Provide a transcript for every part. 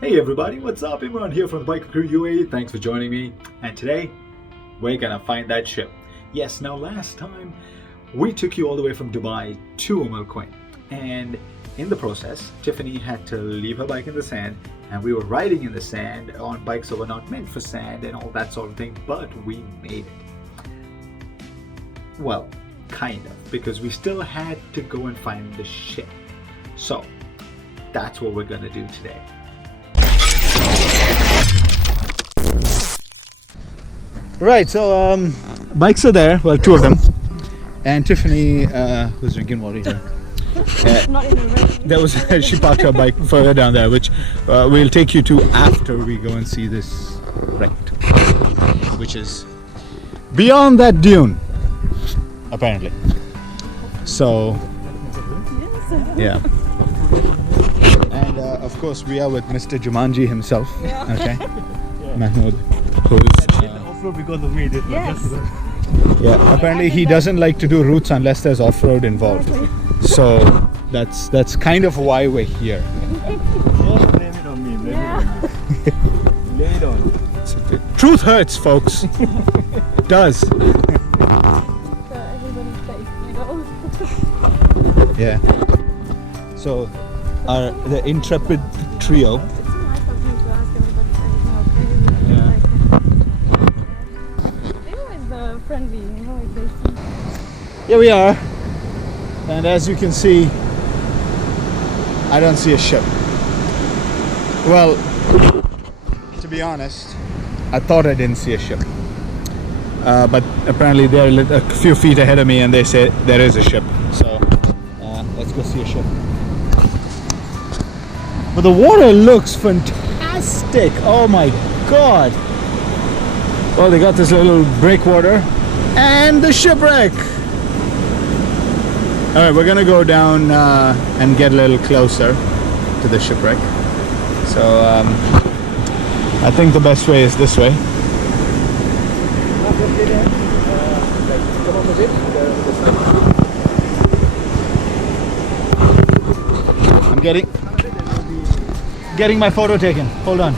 Hey everybody, what's up? Imran here from the Bike Crew UAE. Thanks for joining me. And today, we're gonna find that ship. Yes, now last time, we took you all the way from Dubai to Umm Al Quwain. And in the process, Tiffany had to leave her bike in the sand. And we were riding in the sand on bikes that were not meant for sand and all that sort of thing. But we made it. Well, kind of. Because we still had to go and find the ship. So, that's what we're gonna do today. Right, so bikes are there, well, two of them, and Tiffany was drinking water here. Not in a race. That was she parked her bike further down there, which we'll take you to after we go and see this wreck, which is beyond that dune, apparently. So, yeah. And of course, we are with Mr. Jumanji himself. Yeah. Okay, Mahmoud, who's. Because of me, it Yes. Yeah, apparently he doesn't like to do routes unless there's off-road involved. So that's kind of why we're here. Just blame it on me. Blame it on me. Lay it on. Truth hurts, folks. It does. So everybody's safe, you know. Yeah. So the intrepid trio. It's so nice of you to ask everybody if everything okay. Yeah. They're always friendly, you know, like they Here we are. And as you can see, I don't see a ship. Well, to be honest, I thought I didn't see a ship. But apparently they're a few feet ahead of me and they say there is a ship. So let's go see a ship. But the water looks fantastic. Oh my god. Well, they got this little breakwater and the shipwreck. Alright, we're gonna go down and get a little closer to the shipwreck. So I think the best way is this way. I'm getting my photo taken. Hold on.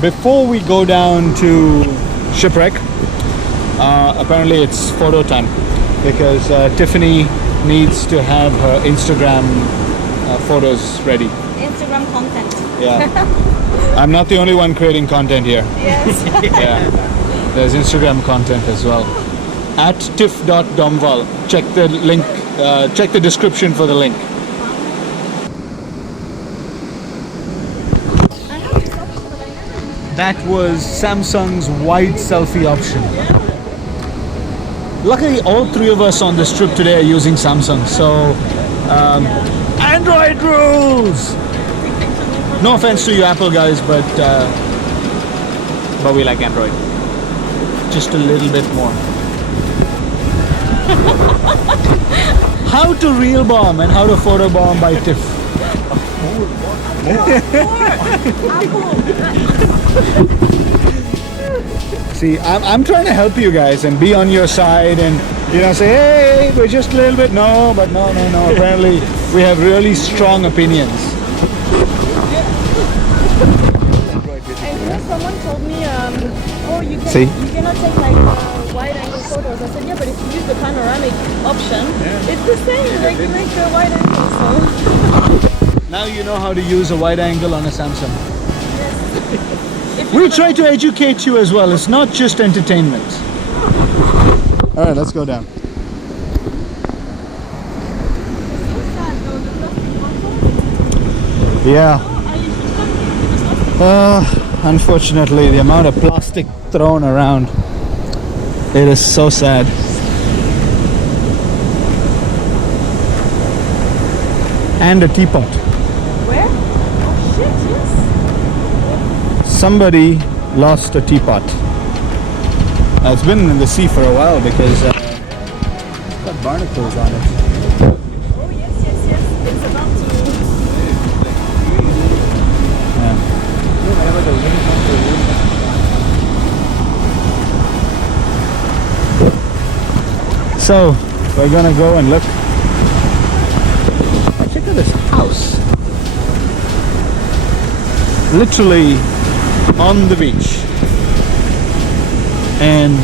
Before we go down to shipwreck, apparently it's photo time. Because Tiffany needs to have her Instagram photos ready. Instagram content. Yeah. I'm not the only one creating content here. Yes. Yeah. There's Instagram content as well. At tiff.domval. Check the link, check the description for the link. That was Samsung's wide selfie option. Luckily, all three of us on this trip today are using Samsung, so Android rules! No offense to you Apple guys, but we like Android. Just a little bit more. How to reel bomb and how to photo bomb by Tiff. See, I'm trying to help you guys and be on your side and, you know, say, hey, we're just a little bit, no, but no. Apparently, we have really strong opinions. And someone told me, oh, you See? cannot take like wide-angle photos. I said, yeah, but if you use the panoramic option, it's the same. Like you make the wide angle. So Now you know how to use a wide angle on a Samsung. yes. We try to educate you as well. It's not just entertainment. All right, let's go down. Yeah. Unfortunately, the amount of plastic thrown around, it is so sad. And a teapot. Where? Oh shit, yes. Somebody lost a teapot. It's been in the sea for a while because it's got barnacles on it. Oh yes. It's about to. So we're gonna go and look. Check out this house. literally on the beach, and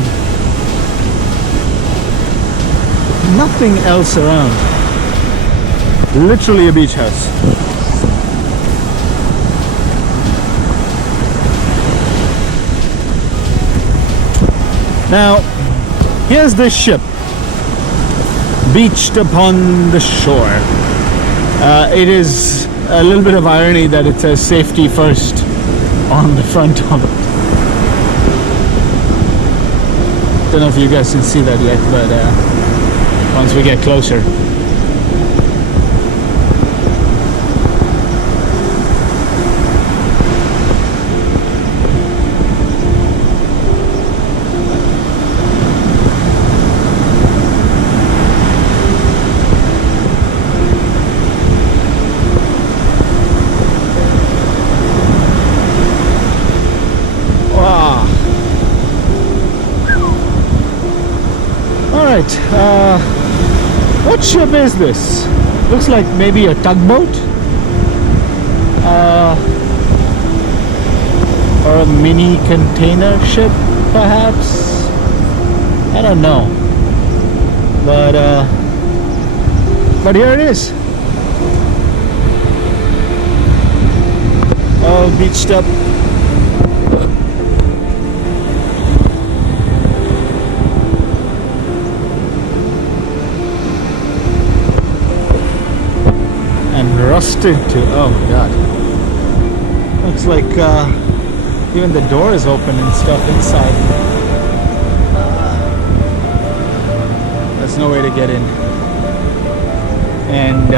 nothing else around. Literally a beach house. Now, here's this ship beached upon the shore. It is a little bit of irony that it says safety first on the front of it. Don't know if you guys can see that yet, but once we get closer. Alright, what ship is this? Looks like maybe a tugboat? Or a mini container ship, perhaps? I don't know. But here it is. All beached up. Rusted too. Oh my god. Looks like even the door is open and stuff inside. There's no way to get in. And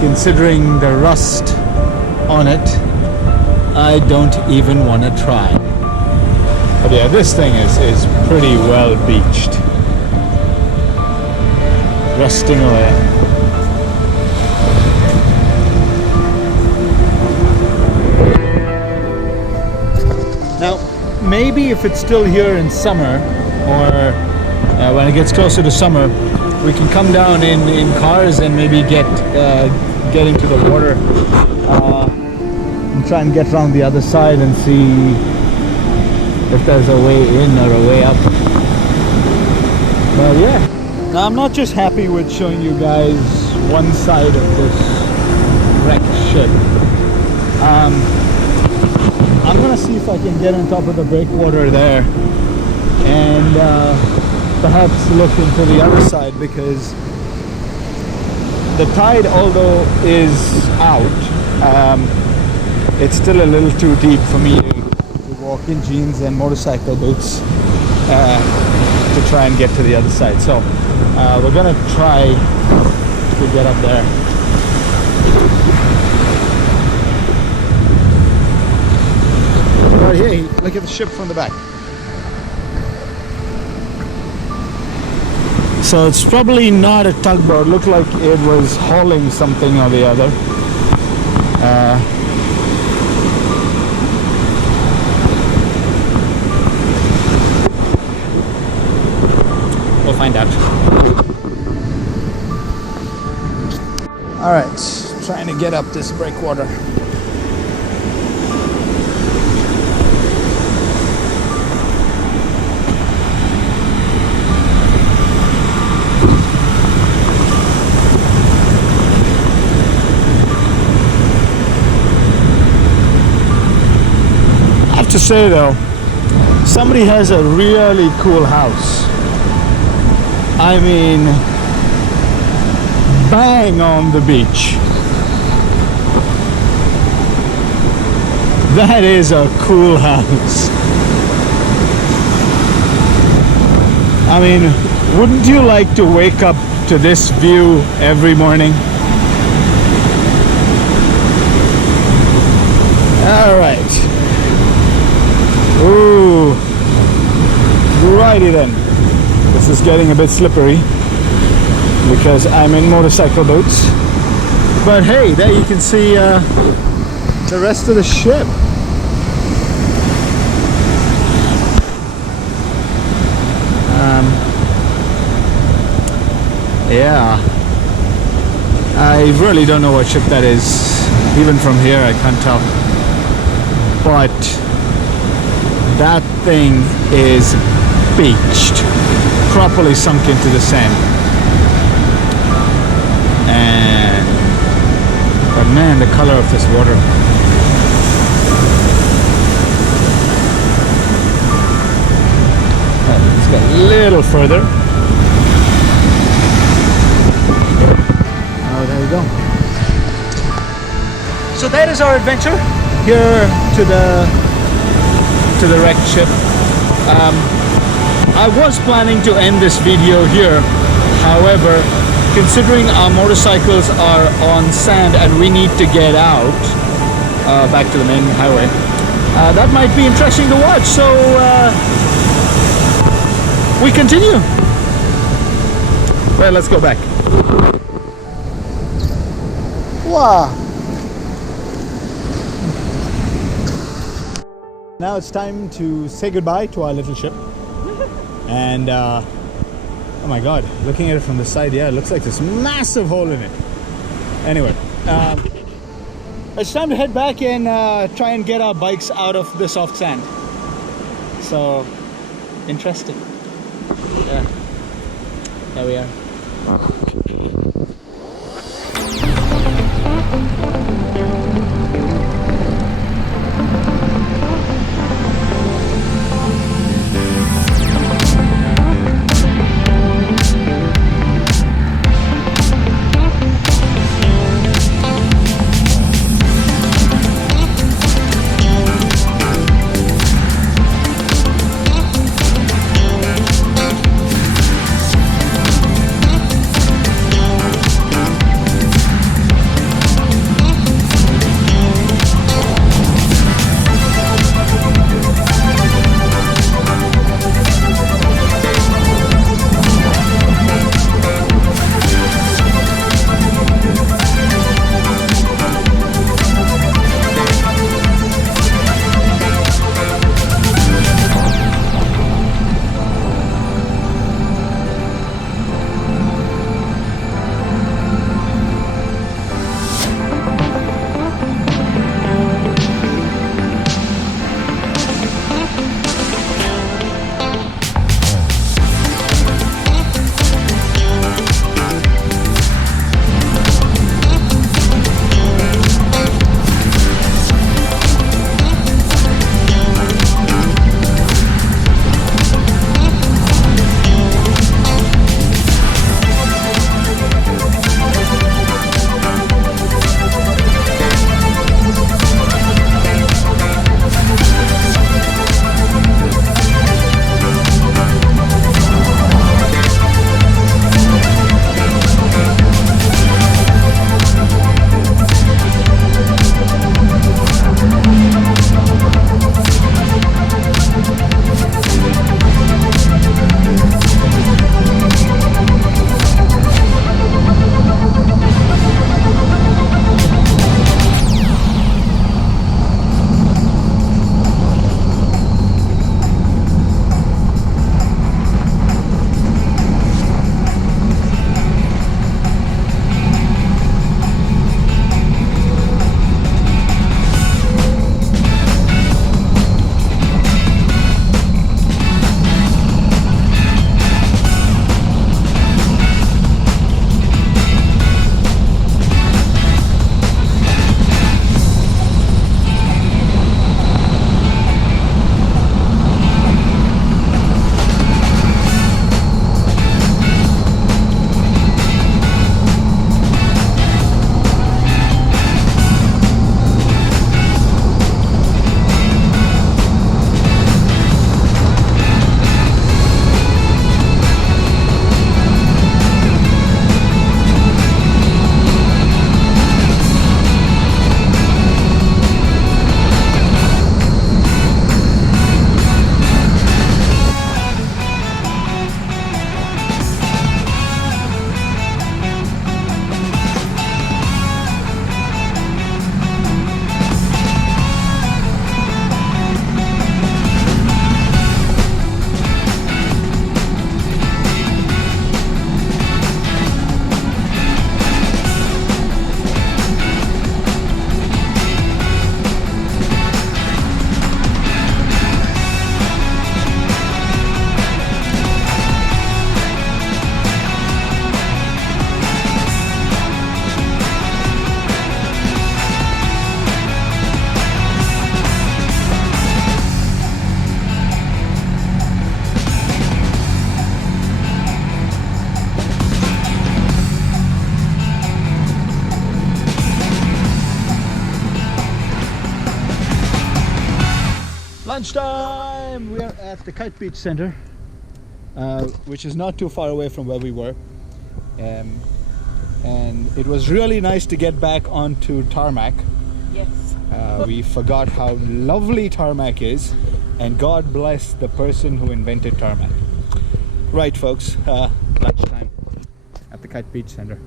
considering the rust on it, I don't even want to try. But yeah, this thing is pretty well beached. Rusting away. Now, maybe if it's still here in summer, or when it gets closer to summer, we can come down in cars and maybe get into the water and try and get around the other side and see if there's a way in or a way up. But yeah, now I'm not just happy with showing you guys one side of this wrecked ship. I'm gonna see if I can get on top of the breakwater there and perhaps look into the other side, because the tide, although is out, it's still a little too deep for me to walk in jeans and motorcycle boots to try and get to the other side. So we're gonna try to get up there. Right here, look at the ship from the back. So it's probably not a tugboat. Looked like it was hauling something or the other. We'll find out. Alright, trying to get up this breakwater. To say though, somebody has a really cool house. I mean, bang on the beach. That is a cool house. I mean, wouldn't you like to wake up to this view every morning? All right. Ooh, righty then. This is getting a bit slippery because I'm in motorcycle boots. But hey, there you can see the rest of the ship. Yeah, I really don't know what ship that is. Even from here I can't tell. But that thing is beached, properly sunk into the sand. But man, the color of this water. Let's go a little further. Oh, there we go. So that is our adventure here to the wrecked ship. I was planning to end this video here. However, considering our motorcycles are on sand and we need to get out back to the main highway, that might be interesting to watch. So we continue. Well, let's go back. Wow. Now it's time to say goodbye to our little ship. And oh my god, looking at it from the side, yeah, it looks like this massive hole in it. Anyway, it's time to head back and try and get our bikes out of the soft sand. So, interesting. Yeah, there we are. lunchtime! We are at the Kite Beach Center, which is not too far away from where we were. And it was really nice to get back onto tarmac. Yes. We forgot how lovely tarmac is, and God bless the person who invented tarmac. Right, folks, lunchtime at the Kite Beach Center.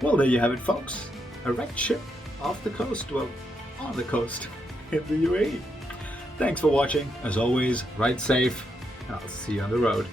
Well, there you have it, folks. A wrecked ship off the coast, well, on the coast in the UAE. Thanks for watching. As always, ride safe, and I'll see you on the road.